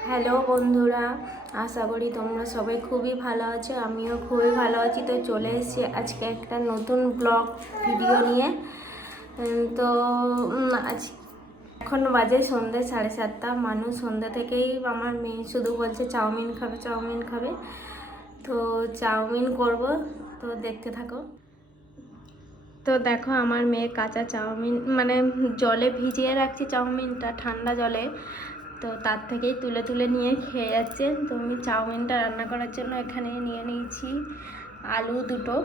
Hello বন্ধুরা, আশা করি তোমরা সবাই খুবই ভালো আছো। আমিও খুবই ভালো আছি। তো চলে এসেছি আজকে একটা নতুন ব্লগ ভিডিও নিয়ে। তো আজ এখন বাজে সন্ধ্যে 7:30। মানুষ সন্ধ্যা থেকেই আমার মেয়ে শুধু বলছে চাউমিন খাবে চাউমিন খাবে। তো চাউমিন করব, তো দেখতে থাকো। তো দেখো আমার মেয়ে কাঁচা চাউমিন মানে জলে ভিজিয়ে রাখছি চাউমিনটা ঠান্ডা জলে, তো তার থেকেই তুলে তুলে নিয়ে খেয়ে যাচ্ছে। তো আমি চাউমিনটা রান্না করার জন্য এখানে নিয়ে নিয়েছি আলু দুটো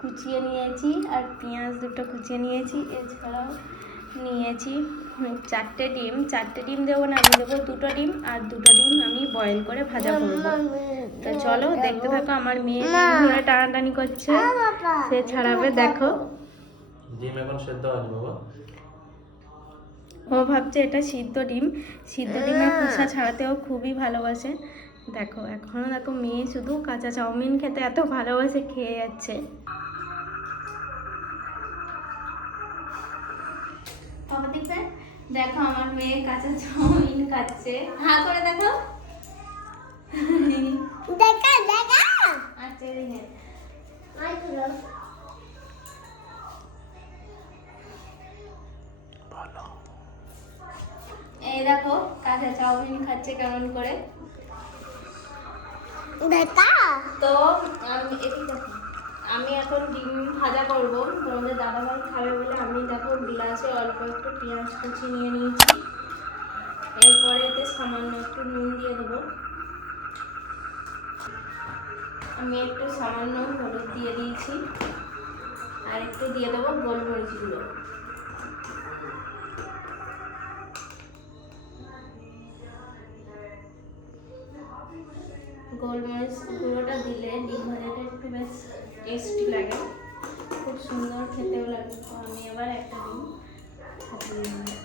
কুচিয়ে নিয়েছি, আর পেঁয়াজ দুটো কুচিয়ে নিয়েছি। এছাড়াও নিয়েছি 4টে ডিম দেবো না, আমি দেবো 2টো ডিম, আর 2টো ডিম আমি বয়েল করে ভাজা করবো। তো চলো দেখতে থাকো। আমার মেয়ে ডিম ধরে টানাটানি করছে, সে ছাড়াবে। দেখো ডিম এখন সেদ্ধ হয়নি বাবা। ও ভাবছে এটা সিদ্ধ ডিম। সিদ্ধ ডিমের খোসা ছাড়াতেও খুবই ভালোবাসে। দেখো এখনও দেখো মেয়ে শুধু কাঁচা চাউমিন খেতে এত ভালোবাসে, খেয়ে যাচ্ছে। দেখো আমার মেয়ে কাঁচা চাউমিন খাচ্ছে, হা করে দেখো। দেখা দেখা আচ্ছা দিনে এই দেখো কাঁচা চাউমিন খাচ্ছে কেমন করে। তো আমি এখন ডিম ভাজা করবো। তোমাদের দাদাভাই খাবে বলে আমি দেখো গ্লাসে অল্প একটু পেঁয়াজ কুচি নিয়ে নিয়েছি। এরপরে এতে সামান্য একটু নুন দিয়ে দেবো। আমি একটু সামান্য হলুদ দিয়ে দিয়েছি, আর একটু দিয়ে দেবো গোলমরিচ গুঁড়ো। গোলমরিচ গুঁড়োটা দিলে ডিম ভাজাটা একটু বেশ টেস্টি লাগে, খুব সুন্দর খেতেও লাগে। তো আমি এবার একটা ডিম ছাপিয়ে দিই।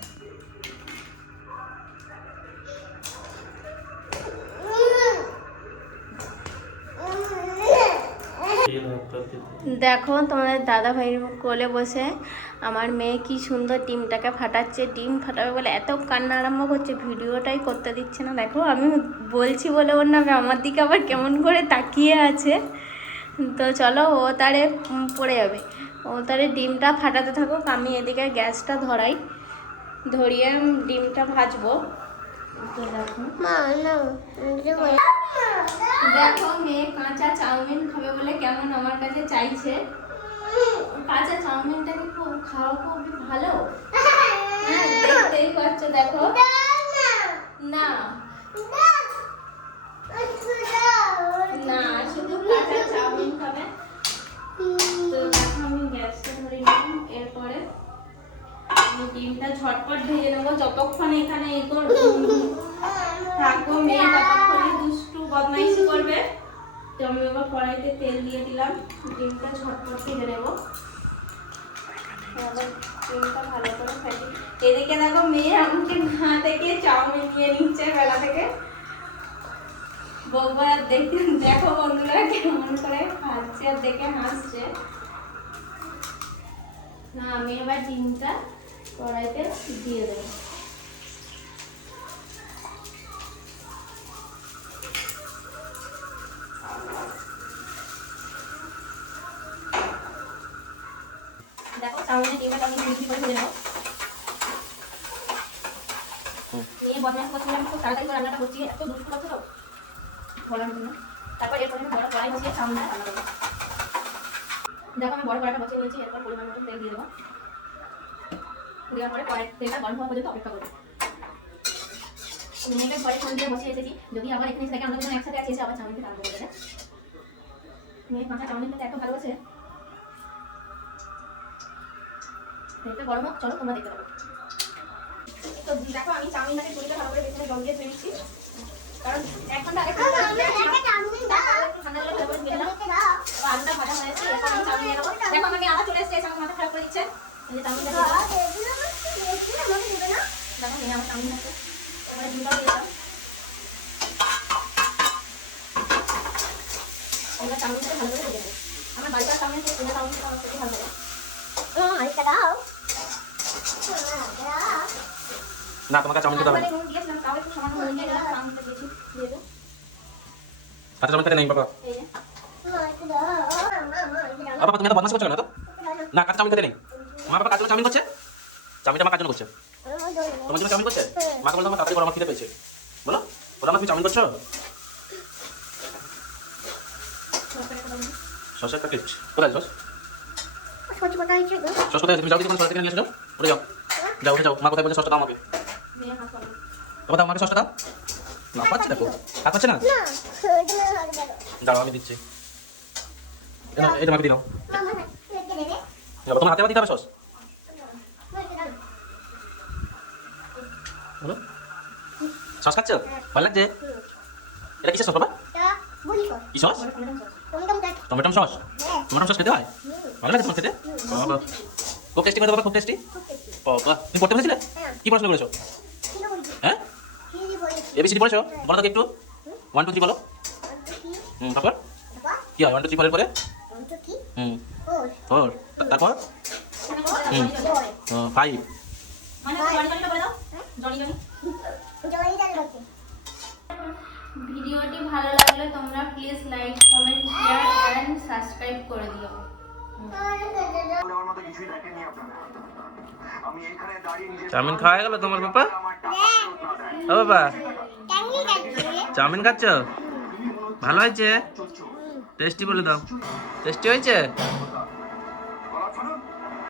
দেখো তোমাদের দাদা ভাইয়ের কোলে বসে আমার মেয়ে কি সুন্দর ডিমটাকে ফাটাচ্ছে। ডিম ফাটাবে বলে এত কান্না আরম্ভ করছে, ভিডিওটাই করতে দিচ্ছে না। দেখো আমি বলছি বলে ওর নামে আমার দিকে আবার কেমন করে তাকিয়ে আছে। তো চলো ও তারে পড়ে যাবে, ও তারে ডিমটা ফাটাতে থাকুক, আমি এদিকে গ্যাসটা ধরিয়ে ডিমটা ভাজবো। তো দেখো মেয়ে কাঁচা চাউমিন খাবে বলে কেমন আমার কাছে চাইছে। কাঁচা চাউমিনটাকে খুব খাওয়া খুবই ভালো। হ্যাঁ দেখতেই পাচ্ছ। দেখো না না শুধু কাঁচা চাউমিন খাবে। তো দেখো আমি গ্যাসটা ধরে নিলাম। এরপরে আমি ডিমটা ঝটপট ভেজে নেবো, যতক্ষণ এখানে এই থাকবো মেয়ে ততক্ষণে দুষ্টু বদমাইশি করবে। তো আমি এবার কড়াইতে তেল দিয়ে দিলাম, ডিমটা ঝটপট ভেজে নেবো। ডিমটা ভালো করে ফেটি। এদিকে দেখো মেয়ে আমাকে ঘা থেকে চাউমিন নিয়ে নিচ্ছে বেলা থেকে। বলবো আর দেখো বন্ধুরা কেমন করে খাচ্ছে আর দেখে হাসছে। না আমি এবার ডিমটা কড়াইতে দিয়ে দেবো। দেখো চাউমিনের ডিমটা আমি বিক্রি করে ভেজে নেবো। নিয়ে বদমাইশ করছি, আমি খুব তাড়াতাড়ি করে রান্নাটা করছি, এত দুষ্টু করছে তো বলার জন্য। তারপর এরপরে আমি বড় কড়াই বসিয়ে চাউমিনটা রান্না করবো। দেখো আমি বড় কড়াইটা বসিয়ে নিয়েছি। এরপর পরিমাণ মতো তেল দিয়ে দেবো। দেওয়ার পরে কড়াই তেলটা গরম হওয়া পর্যন্ত অপেক্ষা করবো। মেয়েকে ঘরে ফোন দিয়ে বসিয়ে এসেছি, যদি আবার এখানে এসে দেখে আমরা দুজন একসাথে আছি, এসে আবার চাউমিনটা রান্না করে দেবে। মেয়ে কাঁচা চাউমিন খেতে এত ভালোবাসে। তেলটা গরম হোক, চলো তোমরা দেখতে পাবো। তো দেখো আমি চাউমিনটাকে পুরিটা ভালো করে বেশি জল দিয়ে ধুয়ে নিচ্ছি, কারণ 1 ঘন্টা আগে ঠান্ডা হলে ভালো করে ধুয়ে নিলাম। আলুটা ভাজা হয়েছে, এরপর আমি চাউমিন দিয়ে দেবো। দেখো আমাকে আবার চলে এসেছে, আমার মাথা খারাপ করে দিচ্ছে। এই যে চাউমিনটা দিয়ে দেখো মেয়ে আমার চাউমিন আছে, এবারে ডিমটা দিয়ে দিলাম। আমরা চাউমিনটা ভালো করে ভেজে নেবো। আমার বাড়িতে চাউমিন থেকে কিনে চাউমিনটা আমার খুবই ভালো লাগে। না তোমাকে চাউমিন খেতে হবে না। নুন দিয়েছিলাম তাও একটু সামান্য নুন দিয়ে দিলাম, চাউমিনটা দিয়েছি, দিয়ে দেবো। কাঁচা চাউমিন খেতে নেই বাবা। এই যে। বাবা তুমি এত বদমাশি করছো কেন তো? না কাঁচা চাউমিন খেতে নেই। মা বাবা কাঁচা চাউমিন করছে, চাউমিনটা মা কার জন্য করছে? তোমার জন্য চাউমিন করছে? মাকে বলতো আমার তাড়াতাড়ি করো, আমার খিদে পেয়েছে। বলো বলো না তুমি চাউমিন করছো? সসের প্যাকেট কোথায় সস? সস কোথায়? তুমি যাও দিদি, সস থেকে নিয়ে এসো, যাও উঠে যাও, যাও উঠে যাও। মা কোথায় বলছে সসটা দাও আমাকে? দিয়ে হাত করো। তোমার দাও, আমাকে সসটা দাও। না পাচ্ছে দেখো, হাত পাচ্ছে না, দাঁড়াও আমি দিচ্ছি। এটা আমাকে দিলাম, তোমার হাতে আবার দিতে হবে সস। বলো সস খাচ্ছ? ভালো লাগছে? এটা কিসের সস বাবা? কি sauce? Tomato sauce. Tomato sauce খেতে হয়? ভালো লাগে তোমার খেতে? বাবা খুব টেস্টি করে, বাবা খুব টেস্টি। বাবা তুমি পড়তে পেরেছিলে? কি পড়াশোনা করেছো? হ্যাঁ এবিসিডি পড়েছো? বলো তো একটু 1 2 3 বলো। তারপর কি হয় 1 2 3 পরের পরে? ফোর, তারপর 5। মানে জনি জনিটা বলে দাও, জনি জনি। ভিডিওটি ভালো লাগলে তোমরা please like comment share and subscribe করে দিও। চাউমিন খাওয়া গেল তোমার বাবা? ও বাবা চাউমিন খাচ্ছ? ভালো হয়েছে? টেস্টি বলে দাও, টেস্টি হয়েছে?